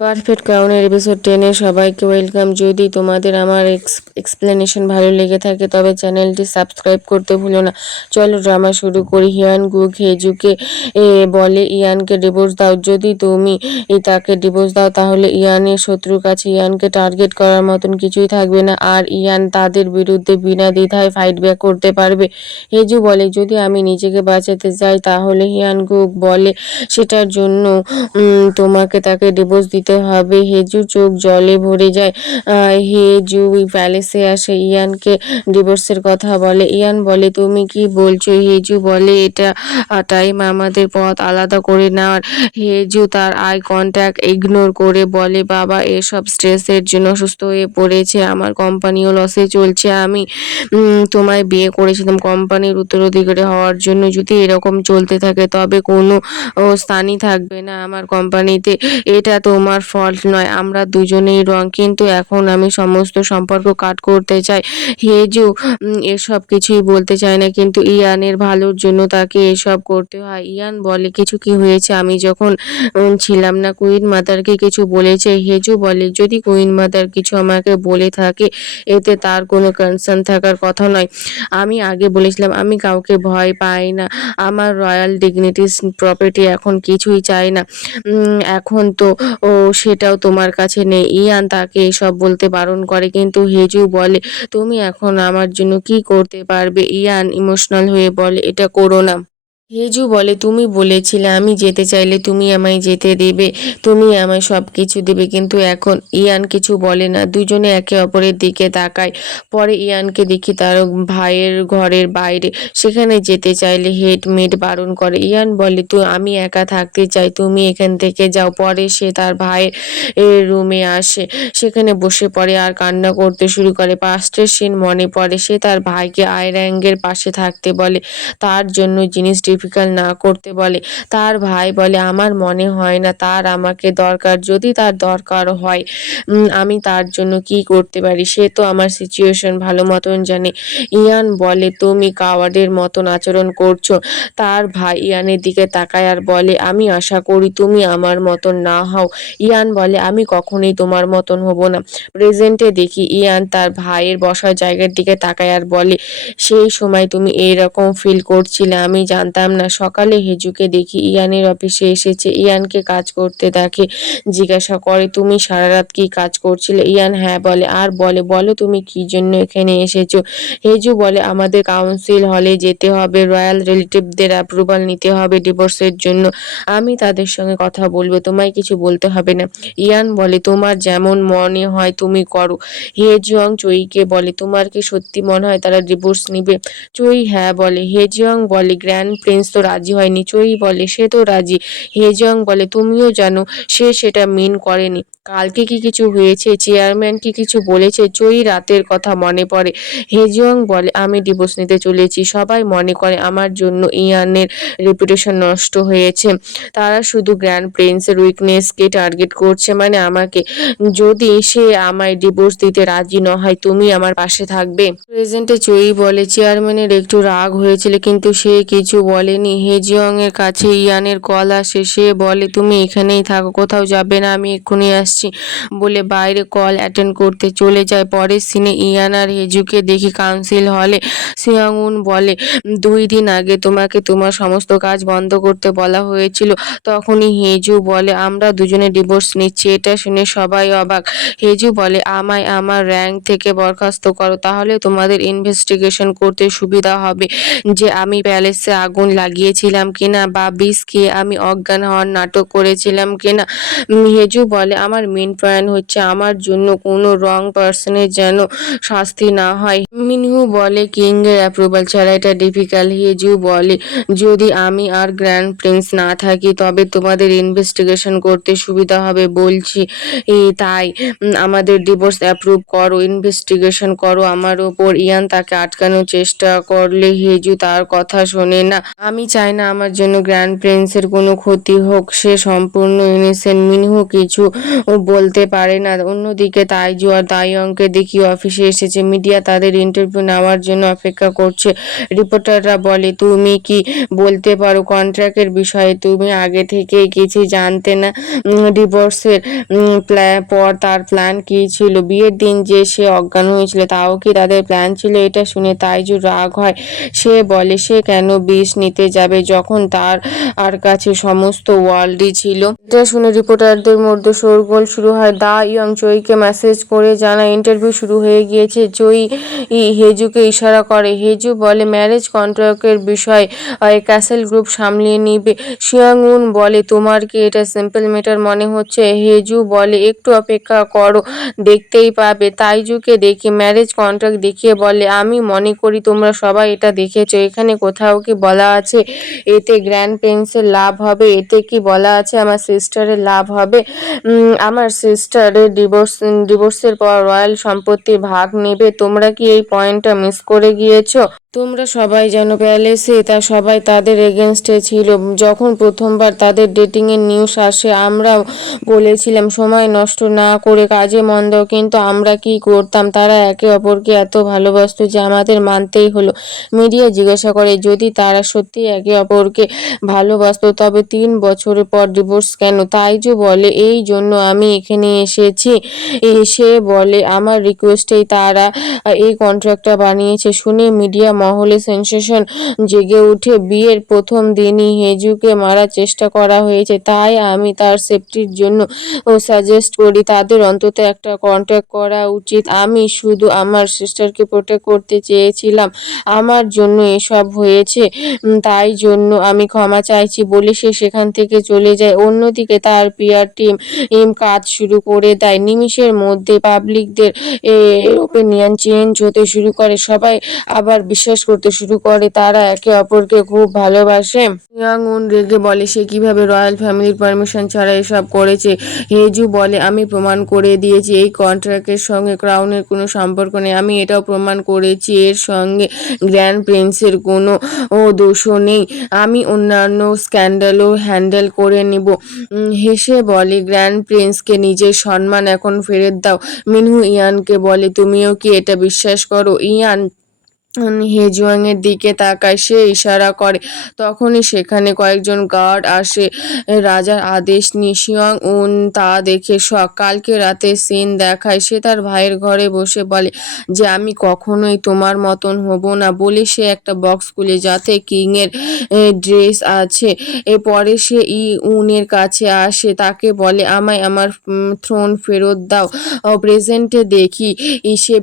Perfect ক্রাউনের episode 10-এ সবাইকে welcome. যদি তোমাদের আমার এক্সপ্লেনেশন ভালো লেগে থাকে তবে চ্যানেলটি সাবস্ক্রাইব করতে ভুলো না। চলো ড্রামা শুরু করি। হিয়ান গুক হেজুকে বলে ইয়ানকে ডিভোর্স দাও। যদি তুমি তাকে ডিভোর্স দাও তাহলে ইয়ানের শত্রুর কাছে ইয়ানকে টার্গেট করার মতন কিছুই থাকবে না, আর ইয়ান তাদের বিরুদ্ধে বিনা দ্বিধায় ফাইট ব্যাক করতে পারবে। হেজু বলে যদি আমি নিজেকে বাঁচাতে চাই তাহলে হিয়ান গুক বলে সেটার জন্য তোমাকে তাকে ডিভোর্স দিতে হবে। হেজু চোখ জলে ভরে যায়। হেজু প্যালেসে আসে, ইয়ানকে ডিভোর্সের কথা বলে। ইয়ান বলে তুমি কি বলছো? হেজু বলে এটা টাইম আমাদের পথ আলাদা করে নেওয়ার। হেজু তার আই কন্ট্যাক্ট ইগনোর করে বলে বাবা এসব স্ট্রেসের জন্য অসুস্থ হয়ে পড়েছে, আমার কোম্পানিও লসে চলছে, আমি তোমায় বিয়ে করেছিলাম কোম্পানির উত্তরাধিকারী হওয়ার জন্য। যদি এরকম চলতে থাকে তবে কোনো স্থানই থাকবে না আমার কোম্পানিতে। এটা তোমার ফল্ট নয়, আমরা দুজনেই রং, কিন্তু এখন আমি সমস্ত সম্পর্ক কাট করতে চাই। হেজু এসব কিছুই বলতে চায় না, কিন্তু ইয়ানের ভালোর জন্য তাকে এসব করতে হয়। ইয়ান বলে কিছু কি হয়েছে? আমি যখন ছিলাম না কুইন মাদারকে কিছু বলেছে? হেজু বলে যদি কুইন মাদার কিছু আমাকে বলে থাকে এতে তার কোনো কনসার্ন থাকার কথা নয়। আমি আগে বলেছিলাম আমি কাউকে ভয় পাই না, আমার রয়্যাল ডিগনিটিস প্রপার্টি এখন কিছুই চাই না। এখন তো সেটাও তোমার কাছে নেই। ইয়ান তাকে এসব বলতে বারণ করে, কিন্তু হেজু বলে তুমি এখন আমার জন্য কি করতে পারবে? ইয়ান ইমোশনাল হয়ে বলে এটা করো না। হেজু বলে তুমি বলেছিলে আমি যেতে চাইলে তুমি আমায় যেতে দেবে, তুমি আমায় সব কিছু দেবে, কিন্তু এখন। ইয়ান কিছু বলে না, দুজনে একে অপরের দিকে তাকায়। পরে ইয়ানকে দেখি তার ভাইয়ের ঘরের বাইরে, সেখানে যেতে চাইলে হেডমেড বারণ করে। ইয়ান বলে তো আমি একা থাকতে চাই, তুমি এখান থেকে যাও। পরে সে তার ভাইয়ের রুমে আসে, সেখানে বসে পড়ে আর কান্না করতে শুরু করে। পাস্টের সিন মনে পড়ে, সে তার ভাইকে আয়রাঙ্গের পাশে থাকতে বলে, তার জন্য জিনিস ডিফিকাল্ট না করতে বলে। তার ভাই বলে আমার মনে হয় না তার আমাকে দরকার, যদি তার দরকার হয় আমি তার জন্য কি করতে পারি, সে তো আমার সিচুয়েশন ভালো মতন জানে। ইয়ান বলে তুমি কাওয়ার্ডের মতন আচরণ করছো। তার ভাই ইয়ানের দিকে তাকায় আর বলে আমি আশা করি তুমি আমার মতন না হও। ইয়ান বলে আমি কখনোই তোমার মতন হব না। প্রেজেন্টে দেখি ইয়ান তার ভাইয়ের বসার জায়গার দিকে তাকায় আর বলে সেই সময় তুমি এইরকম ফিল করছিলে, আমি জানতাম না। সকালে হেজুকে দেখি ইয়ানের অফিসে এসেছে, ইয়ানকে কাজ করতে দেখে, জিজ্ঞাসা করে তুমি সারা রাত কি কাজ করছিলে? ইয়ান হ্যাঁ বলে, আর বলে বলো তুমি কি জন্য এখানে এসেছো? হেজু বলে আমাদের কাউন্সিল হলে যেতে হবে, রয়্যাল রিলেটিভদের অ্যাপ্রুভাল নিতে হবে ডিভোর্সের জন্য, আমি তাদের সঙ্গে কথা বলবো, তোমায় কিছু বলতে হবে না। ইয়ান বলে তোমার যেমন মনে হয় তুমি করো। হেজিয়ং চুইকে বলে তোমার কি সত্যি মনে হয় তারা ডিভোর্স নিবে? চুই হ্যাঁ বলে। হেজিয়ং বলে গ্র্যান্ড প্রিন্স তো রাজি হয়নি। চুই বলে সে তো রাজি। হেজিয়ং বলে তুমিও জানো সে সেটা মিন করেনি। কালকে কি কিছু হয়েছে? চেয়ারম্যান কি কিছু বলেছে? চুই রাতের কথা মনে পড়ে। হেজিয়ং বলে আমি ডিভোর্স নিতে চলেছি, সবাই মনে করে আমার জন্য ইয়ানের রেপুটেশন নষ্ট হয়েছে, তারা শুধু গ্র্যান্ড প্রিন্সের উইকনেসকে টার্গেট করছে, মানে আমাকে। যদি সে আমায় ডিভোর্স দিতে রাজি না হয় তুমি আমার পাশে থাকবে? প্রেজেন্টে চুই বলে চেয়ারম্যানের একটু রাগ হয়েছিল কিন্তু সে কিছু বলেনি। হেজিয়ং এর কাছে ইয়ানের কল আসে, সে বলে তুমি এখানেই থাকো, কোথাও যাবে না, আমি এক্ষুনি আসছি বলে বাইরে কল অ্যাটেন্ড করতে চলে যায়। পরের সিনে ইয়ান আর হেজুকে দেখি কাউন্সিল হলে। সিয়াংউন বলে 2 দিন আগে তোমাকে তোমার সমস্ত কাজ বন্ধ করতে বলা হয়েছিল। তখনই হেজু বলে আমরা দুজনে ডিভোর্স নিচ্ছি। এটা শুনে সবাই অবাক। হেজু বলে আমায় আমার র্যাঙ্ক থেকে বরখাস্ত করো, তাহলে তোমাদের ইনভেস্টিগেশন করতে সুবিধা হবে যে আমি প্যালেসে আগুন লাগিয়েছিলাম কিনা বা বিষ খেয়ে আমি অজ্ঞান হওয়ার নাটক করেছিলাম কিনা। হেজু বলে আমার মেন পয়েন্ট হচ্ছে আমার জন্য কোনো রং পার্সনের যেন শাস্তি না হয়। মিনহু বলে কিং এর অ্যাপ্রুভাল ছাড়া এটা ডিফিকাল্ট। হেজু বলে যদি আমি আর গ্র্যান্ড প্রিন্স না থাকি তবে তোমাদের ইনভেস্টিগেশন করতে সুবিধা হবে বলছি, তাই আমাদের ডিভোর্স অ্যাপ্রুভ করো, ইনভেস্টিগেশন করো আমার ওপর। ইয়ান তাকে আটকানোর চেষ্টা করলে হেজু তার কথা শোনে না। আমি চাই না আমার জন্য গ্র্যান্ড প্রিন্সের কোনো ক্ষতি হোক, সে সম্পূর্ণ ইনোসেন্ট। মিনহু কিছু বলতে পারে না। অন্যদিকে তাইজু আর তাইয়ংকে দেখি অফিসে এসেছে। মিডিয়া তাদের ইন্টারভিউ নেওয়ার জন্য অপেক্ষা করছে। রিপোর্টাররা বলে, তুমি কি বলতে পারো কন্ট্রাক্টের বিষয়ে তুমি আগে থেকেই কিছু জানতে না? ডিভোর্সের পর তার প্ল্যান কি ছিল? বিয়ের দিন যে সে অজ্ঞান হয়েছিল তাও কি তাদের প্ল্যান ছিল? এটা শুনে তাইজুর রাগ হয়। সে বলে সে কেন বিষ নিতে যাবে যখন তার আর কাছে সমস্ত ওয়ার্ল্ডই ছিল। এটা শুনে রিপোর্টারদের মধ্যে শোরগোল শুরু হয়। দা ইয়ং চইকে মেসেজ করে জানায় ইন্টারভিউ শুরু হয়ে গিয়েছে। চই হেজুকে ইশারা করে। হেজু বলে ম্যারেজ কন্ট্রাক্টের বিষয় ক্যাসেল গ্রুপ সামলিয়ে নিবে। শিয়াং উন বলে তোমার কি এটা সিম্পল ম্যাটার মনে হচ্ছে? হেজু বলে একটু অপেক্ষা করো, দেখতেই পাবে। তাইজুকে দেখে ম্যারেজ কন্ট্রাক্ট দেখিয়ে বলে আমি মনে করি তোমরা সবাই এটা দেখেছো। এখানে কোথাও কি বলা আছে এতে গ্র্যান্ড প্রিন্সের লাভ হবে? এতে কি বলা আছে আমার সিস্টারের লাভ হবে? আমার সিস্টারের ডিভোর্সের পর রয়্যাল সম্পত্তির ভাগ নেবে? তোমরা কি এই পয়েন্টটা মিস করে গিয়েছো? তোমরা সবাই জানো প্যালেসে সবাই তাদের এগেনস্টে ছিল। যখন প্রথমবার তাদের ডেটিংয়ের নিউজ আসে আমরাও বলেছিলাম সময় নষ্ট না করে কাজে মন দাও, কিন্তু আমরা কি করতাম? তারা একে অপরকে এত ভালোবাসতো যে আমাদের মানতেই হলো। মিডিয়া জিজ্ঞাসা করে যদি তারা সত্যি একে অপরকে ভালোবাসতো তবে 3 বছর পর ডিভোর্স কেন? তাইজু বলে এই জন্য আমি এখানে এসেছি। সে বলে আমার রিকোয়েস্টেই তারা এই কন্ট্রাক্টটা বানিয়েছে। শুনে মিডিয়া মহলে সেন্সেশন জেগে উঠে। বিয়ের প্রথম দিনই হেজুকে মারার চেষ্টা করা হয়েছে, তাই আমি তার সেফটির জন্য সাজেস্ট করি তাদের অন্তত একটা কন্ট্যাক্ট করা উচিত। আমি শুধু আমার সিস্টারকে প্রোটেক্ট করতে চেয়েছিলাম, আমার জন্য এসব হয়েছে, তাই জন্য আমি ক্ষমা চাইছি বলে সে সেখান থেকে চলে যায়। অন্যদিকে তার পিআর টিম কাজ শুরু করে দেয়। নিমিষের মধ্যে পাবলিকদের ওপিনিয়ন চেঞ্জ হতে শুরু করে। সবাই আবার বিশ্বাস করতে শুরু করে তারা একে অপরকে খুব ভালোবাসে। ইয়াং উন রেগে বলে সে কিভাবে রয়্যাল ফ্যামিলির পারমিশন ছাড়া এসব করেছে। হেজু বলে আমি প্রমাণ করে দিয়েছি এই কন্ট্রাক্টের সঙ্গে ক্রাউনের কোনো সম্পর্ক নেই। আমি এটাও প্রমাণ করেছি এর সঙ্গে গ্র্যান্ড প্রিন্সের কোনো দোষও নেই। আমি অন্যান্য স্ক্যান্ডালও হ্যান্ডেল করে নিব। হেসে বলে গ্র্যান্ড প্রিন্সকে নিজের সম্মান এখন ফেরত দাও। মিনহু ইয়ানকে বলে তুমিও কি এটা বিশ্বাস করো? ইয়ান হেজুয়াং এর দিকে তাকায়, সে ইশারা করে। তখনই সেখানে কয়েকজন গার্ড আসে রাজার আদেশ নিয়ে। শিয়ং উন তা দেখে কালকে রাতে সিন দেখায়। সে তার ভাইয়ের ঘরে বসে বলে যে আমি কখনোই তোমার মতন হব না বলে সে একটা বক্স খুলে যাতে কিং এর ড্রেস আছে। পরে সে উনের কাছে আসে, তাকে বলে আমায় আমার থ্রোন ফেরত দাও। প্রেজেন্টে দেখি সে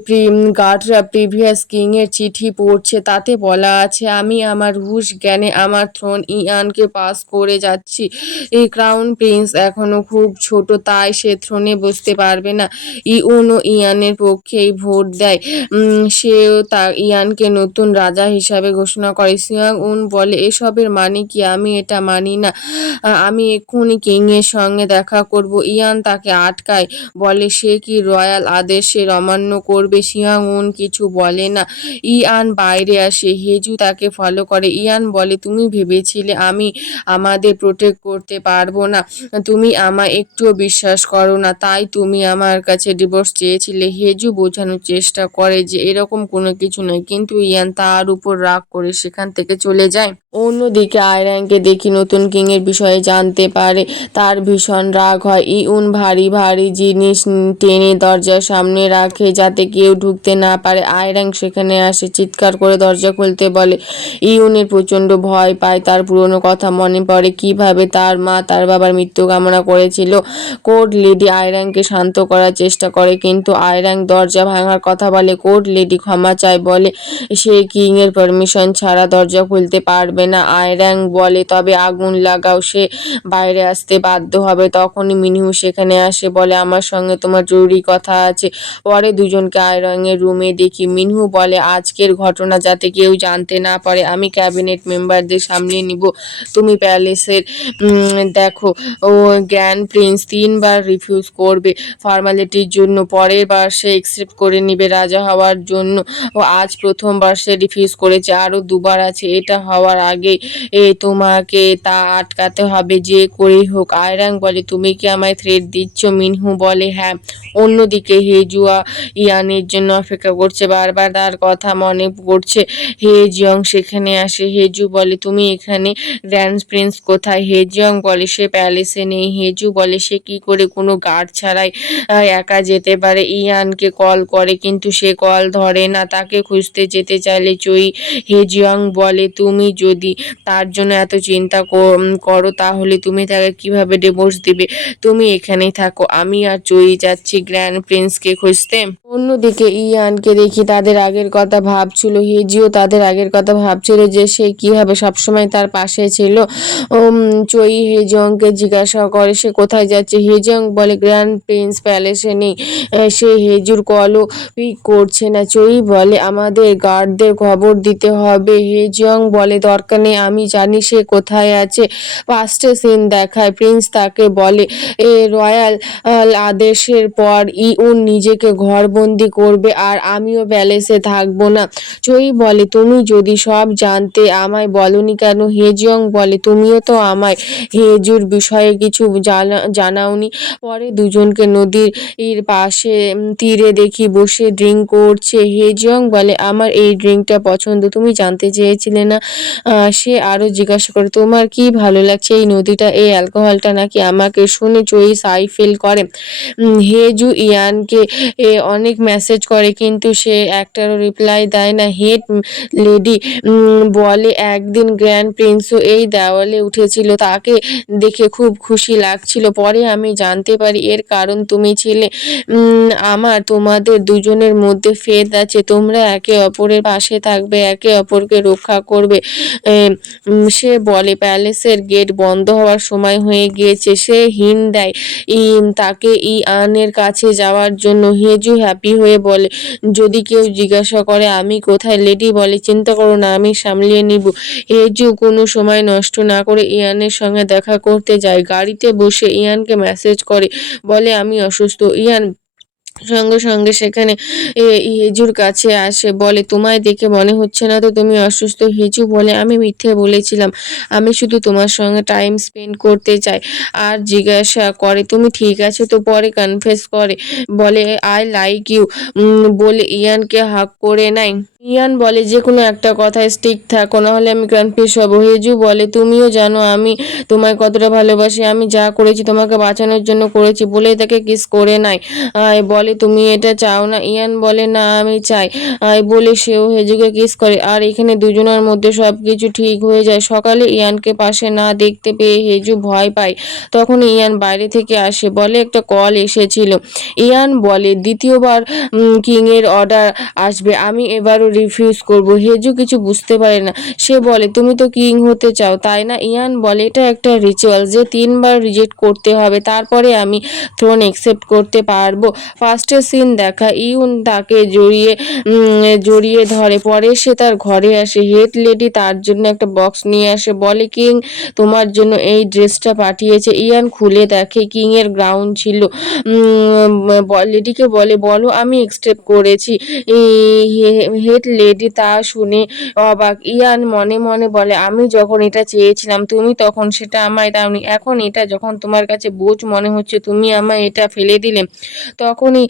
গার্ডরা প্রিভিয়াস কিং এর চিঠি পড়ছে। তাতে বলা আছে আমি আমার হুশ জ্ঞানে আমার থ্রোন ইয়ানকে পাস করে যাচ্ছি। এই ক্রাউন প্রিন্স এখনো খুব ছোট, তাই সে থ্রোনে বসতে পারবে না। ইউন ও ইয়ানের পক্ষেই ভোট দেয়। সেও ইয়ানকে নতুন রাজা হিসাবে ঘোষণা করে। সিয়াং উন বলে এসবের মানে কি? আমি এটা মানি না। আমি এক্ষুনি কিং এর সঙ্গে দেখা করব। ইয়ান তাকে আটকায়, বলে সে কি রয়্যাল আদেশের অমান্য করবে? সিয়াং উন কিছু বলে না। ইয়ান বাইরে আসে, হেজু তাকে ফলো করে। ইয়ান বলে তুমি ভেবেছিলে আমি আমাদের প্রোটেক্ট করতে পারবো না? তুমি আমায় একটুও বিশ্বাস করো না, তাই তুমি আমার কাছে ডিভোর্স চেয়েছিলে। হেজু বোঝানোর চেষ্টা করে যে এরকম কোনো কিছু নয়, কিন্তু ইয়ান তার উপর রাগ করে সেখান থেকে চলে যায়। অন্যদিকে আয়রাংকে দেখি নতুন কিং এর বিষয়ে জানতে পারে, তার ভীষণ রাগ হয়। ইউন ভারী ভারী জিনিস টেনে দরজার সামনে রাখে যাতে কেউ ঢুকতে না পারে। আয়রাং সেখানে আসে, চিৎকার করে দরজা খুলতে বলে। ইউনের প্রচন্ড ভয় পায়, তার পুরনো কথা মনে পড়ে, কিভাবে তার মা তার বাবার মৃত্যু কামনা করেছিল। কোর্ট লেডি আয়রাংকে শান্ত করার চেষ্টা করে, কিন্তু আয়রাং দরজা ভাঙার কথা বলে। কোর্ট লেডি ক্ষমা চায়, বলে সে কিং এর পারমিশন ছাড়া দরজা খুলতে পারবে না। আয়রাং বলে তবে আগুন লাগাও, সে বাইরে আসতে বাধ্য হবে। তখনই মিনহু সেখানে আসে, বলে আমার সঙ্গে তোমার জরুরি কথা আছে। পরে দুজনকে আয়রাং এর রুমে দেখি। মিনহু বলে আজকের ঘটনা যাতে কেউ জানতে না পারে আমি ক্যাবিনেট মেম্বারদের সামলিয়ে নিব। তুমি প্যালেসের দেখো ও গ্র্যান্ড প্রিন্স 3বার রিফিউজ করবে ফর্মালিটির জন্য, পরের বার সে অ্যাকসেপ্ট করে নিবে রাজা হওয়ার জন্য। ও আজ প্রথমবার সে রিফিউজ করেছে, আরো 2বার আছে। এটা হওয়ার আগে তোমাকে তা আটকাতে হবে যে করেই হোক। আয়রাং বলে, তুমি কি আমায় থ্রেট দিচ্ছ? মিনহু বলে, হ্যাঁ। অন্যদিকে হেজুয়া ইয়ানের জন্য অপেক্ষা করছে, বারবার তার কথা মনে পড়ছে। হেজিয়ং সেখানে আসে। হেজু বলে, তুমি এখানে? গ্র্যান্ড প্রিন্স কোথায়? হেজিয়ং বলে, সে প্যালেসে নেই। হেজু বলে, সে কি করে কোনো গার্ড ছাড়াই একা যেতে পারে? ইয়ানকে কল করে কিন্তু সে কল ধরে না। তাকে খুঁজতে যেতে চাইলে চই। হেজিয়ং বলে, তুমি যদি তার জন্য এত চিন্তা করো তাহলে তুমি তাকে কিভাবে ডিভোর্স দিবে? তুমি এখানেই থাকো, আমি আর চই যাচ্ছি গ্র্যান্ড প্রিন্সকে খুঁজতে। অন্যদিকে ইয়ানকে দেখি তাদের আগের কথা ভাবছিল। হেজিও তাদের আগের কথা ভাবছিল যে সে কিভাবে সবসময় তার পাশে ছিল। চই হেজংকে জিজ্ঞাসা করে সে কোথায় যাচ্ছে। হেজং বলে, গ্র্যান্ড প্রিন্স প্যালেসে নেই। সে হেজুর কলও পিক করছে না। চই বলে, আমাদের গার্ডদের খবর দিতে হবে। হেজং বলে, দরকার নেই, আমি জানি সে কোথায় আছে। ফার্স্টে সিন দেখায় প্রিন্স তাকে বলে, রয়্যাল আদেশের পর ইউন নিজেকে ঘরবন্দি করবে আর আমিও প্যালেসে থাকবো না। চই বলে, তুমি যদি সব জানতে আমায় বলনি কেন? হেজিয়ং বলে, তুমিও তো আমায় হেজুর বিষয়ে কিছু জানাওনি। পরে দুজনকে নদীর পাশে তীরে দেখি বসে ড্রিঙ্ক করছে। হেজিয়ং বলে, আমার এই ড্রিঙ্কটা পছন্দ, তুমি জানতে চেয়েছিলে না? সে আরো জিজ্ঞাসা করে, তোমার কি ভালো লাগছে, এই নদীটা, এই অ্যালকোহলটা নাকি আমাকে? শুনে চই সাই ফিল করে। হেজু ইয়ানকে অনেক মেসেজ করে কিন্তু সে একটারও রিপ্লাই দেয় না। হেড লেডি বলে, একদিন গ্র্যান্ড প্রিন্সও এই দেওয়ালে উঠেছিল, তাকে দেখে খুব খুশি লাগছিল। পরে আমি জানতে পারি এর কারণ তুমি ছিলে। তোমাদের দুজনের মধ্যে ফেদ আছে, তোমরা একে অপরের পাশে থাকবে, একে অপরকে রক্ষা করবে। সে বলে, প্যালেসের গেট বন্ধ হওয়ার সময় হয়ে গিয়েছে। সে হিন্ট দেয় তাকে ইয়ানের কাছে যাওয়ার জন্য। হেজু হ্যাপি হয়ে বলে, যদি কেউ জিজ্ঞাসা করে আমি কোথায়? লেডি বলে, চিন্তা করো না, আমি সামলিয়ে নিব। হেজু কোনো সময় নষ্ট না করে ইয়ানের সঙ্গে দেখা করতে যায়। গাড়িতে বসে ইয়ানকে মেসেজ করে, বলে আমি অসুস্থ। ইয়ান সঙ্গে সঙ্গে সেখানে হেজুর কাছে আসে, বলে, তোমায় দেখে মনে হচ্ছে না তো তুমি অসুস্থ? হেজু বলে, আমি মিথ্যে বলেছিলাম, আমি শুধু তোমার সঙ্গে টাইম স্পেন্ড করতে চাই। আর জিজ্ঞাসা করে, তুমি ঠিক আছে তো? পরে কনফেস করে, বলে, আই লাইক ইউ বলে ইয়ানকে হাক করে নেয়। ইয়ান বলে, যে কোনো একটা কথায় স্টিক থাকো, নাহলে আমি কনফিউজ হব। হেজু বলে, তুমিও জানো আমি তোমায় কতটা ভালোবাসি, আমি যা করেছি তোমাকে বাঁচানোর জন্য করেছি। বলে তাকে কিস করে নাই। বলে, তুমি এটা চাও না? ইয়ান বলে, না আমি চাই। বলে সেও হেজুকে কিস করে। আর এখানে দুজনের মধ্যে সবকিছু ঠিক হয়ে যায়। সকালে ইয়ানকে পাশে না দেখতে পেয়ে হেজু ভয় পায়। তখন ইয়ান বাইরে থেকে আসে, বলে একটা কল এসেছিল। ইয়ান বলে, দ্বিতীয়বার কিং এর অর্ডার আসবে, আমি এবারও রিফিউজ করব। হেজু কিছু বুঝতে পারে না। সে বলে, তুমি তো কিং হতে চাও তাই না? ইয়ান বলে, এটা একটা রিচুয়াল যে 3বার রিজেক্ট করতে হবে, তারপরে আমি থ্রোন একসেপ্ট করতে পারবো। ফার্স্টে সিন দেখা, ইউন তাকে জড়িয়ে ধরে। পরে সে তার ঘরে আসে। হেড লেডি তার জন্য একটা বক্স নিয়ে আসে, বলে, কিং তোমার জন্য এই ড্রেসটা পাঠিয়েছে। ইয়ান খুলে দেখে কিং এর গ্রাউন্ড ছিল। লেডিকে বলে, বলো আমি একসেপ্ট করেছি। হেড লেডি তা শুনে অবাক। ইয়ান মনে মনে বলে, আমি যখন এটা চেয়েছিলাম তুমি তখন সেটা আমায় দাওনি, এখন এটা যখন তোমার কাছে বোঝ মনে হচ্ছে তুমি আমায় এটা ফেলে দিলে। তখনই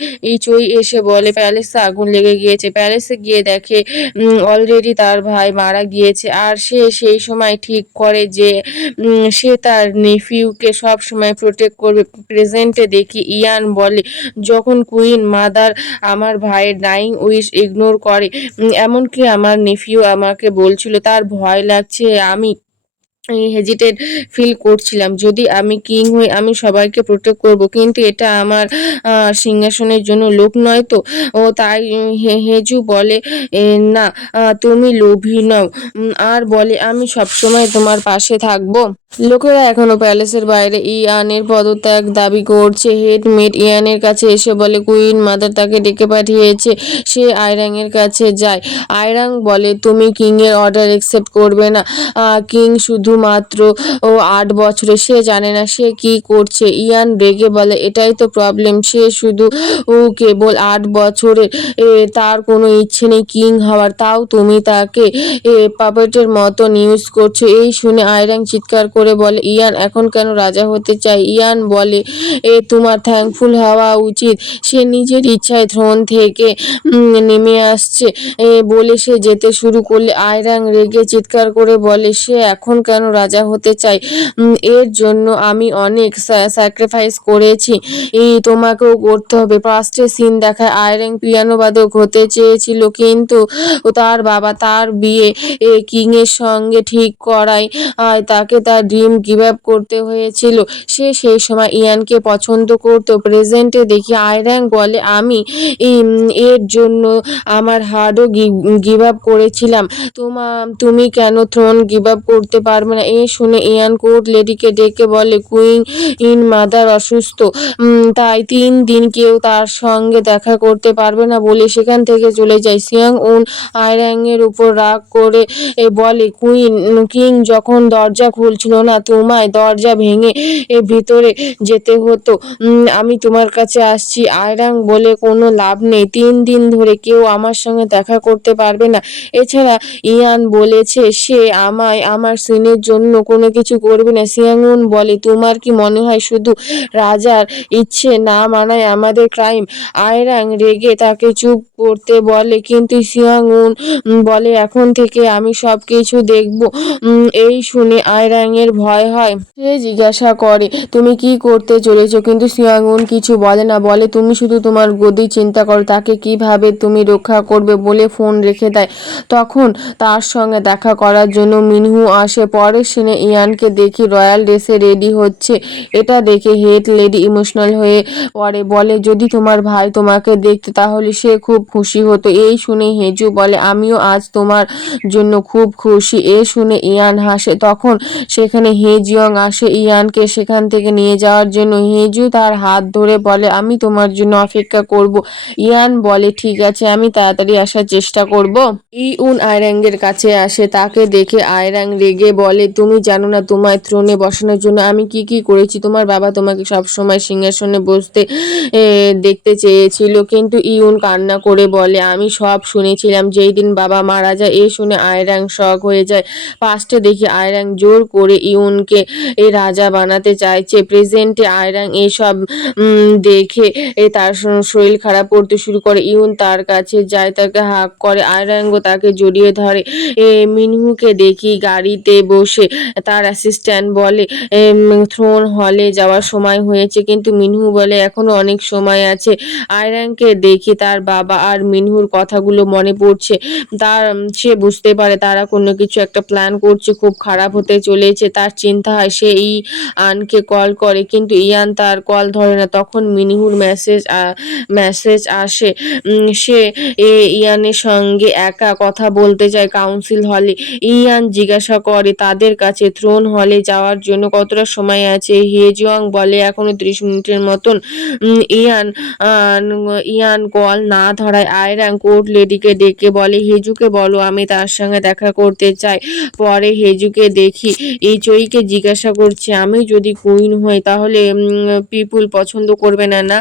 চই এসে বলে, প্যালেসে আগুন লেগে গিয়েছে। প্যালেসে গিয়ে দেখে অলরেডি তার ভাই মারা গিয়েছে। আর সে সেই সময় ঠিক করে যে সে তার নেফিউকে সব সময় প্রোটেক্ট করবে। প্রেজেন্টে দেখি ইয়ান বলে, যখন কুইন মাদার আমার ভাইয়ের ডাইং উইশ ইগনোর করে, এমনকি আমার নেফিউ আমাকে বলছিল তার ভয় লাগছে, আমি হেজিটেট ফিল করছিলাম, যদি আমি কিং হই আমি সবাইকে প্রোটেক্ট করব, কিন্তু এটা আমার সিংহাসনের জন্য লোক নয় তো। তাই হেজু বলে, না তুমি লোভী নও। আর বলে, আমি সবসময় তোমার পাশে থাকবো। লোকেরা এখনো প্যালেসের বাইরে ইয়ানের পদত্যাগ দাবি করছে। হেডমেট ইয়ানের কাছে এসে বলে কুইন মাদার তাকে ডেকে পাঠিয়েছে। সে আয়রাংয়ের কাছে যায়। আয়রাং বলে তুমি কিংয়ের অর্ডার একসেপ্ট করবে না। কিং শুধুমাত্র 8 বছরে, সে জানে না সে কি করছে। ইয়ান রেগে বলে এটাই তো প্রবলেম, সে শুধু কেবল 8 বছরের, তার কোনো ইচ্ছে নেই কিং হওয়ার, তাও তুমি তাকে পাপেটের মতো ইউজ করছো। এই শুনে আয়রাং চিৎকার করে বলে ইয়ান এখন কেন রাজা হতে চাই? ইয়ান বলে তোমার থ্যাঙ্কফুল হওয়া উচিত, সে নিজের ইচ্ছায় থ্রোন থেকে নেমে আসছে। বলে সে যেতে শুরু করলে আয়রাং রেগে চিৎকার করে বলে সে এখন কেন রাজা হতে চাই? এর জন্য আমি অনেক স্যাক্রিফাইস করেছি, তোমাকেও করতে হবে। ফার্স্টে সিন দেখায় আয়রাং পিয়ানো বাদক হতে চেয়েছিল, কিন্তু তার বাবা তার বিয়ে কিং এর সঙ্গে ঠিক করায় তাকে তার ড্রিম গিভ আপ করতে হয়েছিল। সে সেই সময় ইয়ানকে পছন্দ করত। প্রেজেন্টে দেখি আয়রাং বলে আমি এর জন্য আমার হার্টও গিভ আপ করেছিলাম, তুমি কেন থ্রোন গিভ আপ করতে পারবে না? এই শুনে ইয়ান কোর্ট লেডিকে ডেকে বলে কুইন মাদার অসুস্থ, তাই 3 দিন কেউ তার সঙ্গে দেখা করতে পারবে না বলে সেখান থেকে চলে যায়। সিয়াং উন আয়রাং এর উপর রাগ করে বলে কিং যখন দরজা খুলছিল না, তোমায় দরজা ভেঙে ভিতরে যেতে হতো। আমি তোমার কাছে আসছি। আয়রাং বলে কোনো লাভ নেই, 3 দিন ধরে কেউ আমার সঙ্গে দেখা করতে পারবে না। এছাড়া ইয়ান বলেছে সে আমায় আমার সিনের জন্য কোনো কিছু করবে না। সিয়াংউন বলে তোমার কি মনে হয় শুধু রাজার ইচ্ছে না মানায় আমাদের ক্রাইম? আয়রাং রেগে তাকে চুপ করতে বলে, কিন্তু সিয়াংউন বলে এখন থেকে আমি সব কিছু দেখব। এই শুনে আয়রাং এর ভয় হয়। সে জিজ্ঞাসা করে তুমি কি করতে চলেছো, কিন্তু সিয়াংউন কিছু বলে না, বলে তুমি শুধু তোমার গদি চিন্তা করো, তাকে কিভাবে তুমি রক্ষা করবে, বলে ফোন রেখে দেয়। তখন তার সঙ্গে দেখা করার জন্য মিনহু আসে। পরের সিনে ইয়ানকে দেখি রয়্যাল ড্রেসে রেডি হচ্ছে। এটা দেখে হেড লেডি ইমোশনাল হয়ে পড়ে, বলে যদি তোমার ভাই তোমাকে দেখতে তাহলে সে খুব খুশি হতো। এই শুনে হেজু বলে আমিও আজ তোমার জন্য খুব খুশি। এ শুনে ইয়ান হাসে। তখন সেখানে হেজিয়ং আসে ইয়ানকে সেখান থেকে নিয়ে যাওয়ার জন্য। হেজু তার হাত ধরে বলে আমি তোমার জন্য অপেক্ষা করব। ইয়ান বলে ঠিক আছে, আমি তাড়াতাড়ি আসার চেষ্টা করব। ইউন আয়রাংয়ের কাছে আসে। তাকে দেখে আয়রাং রেগে বলে তুমি জানো না তোমায় থ্রোনে বসানোর জন্য আমি কি কি করেছি? তোমার বাবা তোমাকে সবসময় সিংহাসনে বসতে দেখতে চেয়েছিল। কিন্তু ইউন কান্না করে বলে আমি সব শুনেছিলাম যেই দিন বাবা মারা যায়। এ শুনে আয়রাং শক হয়ে যায়। পাস্টে দেখি আয়রাং জোর করে ইউনকে রাজা বানাতে চাইছে। প্রেজেন্টে আয়রাং এসব দেখে তার শরীর খারাপ করতে শুরু করে। ইউন তার কাছে যায়, তাকে হাক করে। আয়রাঙ্গও তাকে জড়িয়ে ধরে। মিনহুকে দেখি গাড়িতে বসে। তার অ্যাসিস্ট্যান্ট বলে থ্রোন হলে যাওয়ার সময় হয়েছে, কিন্তু মিনহু বলে এখনো অনেক সময় আছে। আয়রাংকে দেখি তার বাবা আর মিনহুর কথাগুলো মনে পড়ছে। সে বুঝতে পারে তারা কোনো কিছু একটা প্ল্যান করছে, খুব খারাপ হতে চলেছে। তার চিন্তা হয়। সে আনকে কল করে, কিন্তু ইয়ান তার কল ধরে না। তখন মিনহুর মেসেজ আসে। সে ইয়ানের সঙ্গে একা কথা বলতে চায় কাউন্সিল হলে। ইয়ান জিজ্ঞাসা করে তাদের কাছে থ্রোন হলে যাওয়ার জন্য কতটা সময় আছে। হেজিয়ং বলে এখনো 30 মিনিটের মতন। ইয়ান কল না ধরায় আয়রাং কোর্ট লেডিকে ডেকে বলে হেজুকে বলো আমি তার সঙ্গে দেখা করতে চাই। পরে হেজুকে দেখি এই চইকে জিজ্ঞাসা করছে আমি যদি কুইন হই তাহলে পিপুল পছন্দ করবে না না?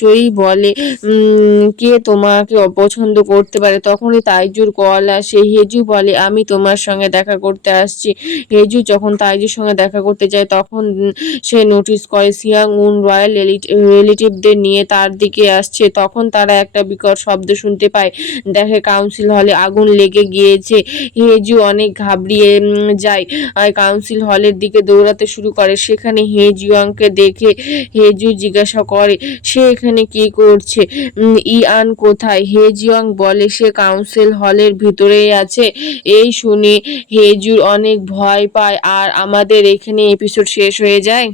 চই বলে কে তোমাকে অপছন্দ করতে পারে? তখনই তাইজুর কল আসে। হেজু বলে আমি তোমার সঙ্গে দেখা করতে আসছি। হেজু যখন তাইজুর সঙ্গে দেখা করতে যায় তখন সে নোটিস করে সিয়াং উন রয়্যাল রিলেটিভদের নিয়ে তার দিকে আসছে। তখন তারা একটা বিকট শব্দ শুনতে পায়। দেখে কাউন্সিল হলে আগুন লেগে গিয়েছে। হেজু অনেক ঘাবড়িয়ে যায়, কাউন্সিল হলের দিকে দৌড়াতে শুরু করে। সেখানে হেজিয়ংকে দেখে হেজু জিজ্ঞাসা করে সে এখানে কি করছে, ইয়ান কোথায়? হেজিয়ং বলে সে কাউন্সিল হলের ভিতরেই আছে। এই শুনে হেজুর অনেক ভয় পায় আর আমাদের এখানে এপিসোড শেষ হয়ে যায়।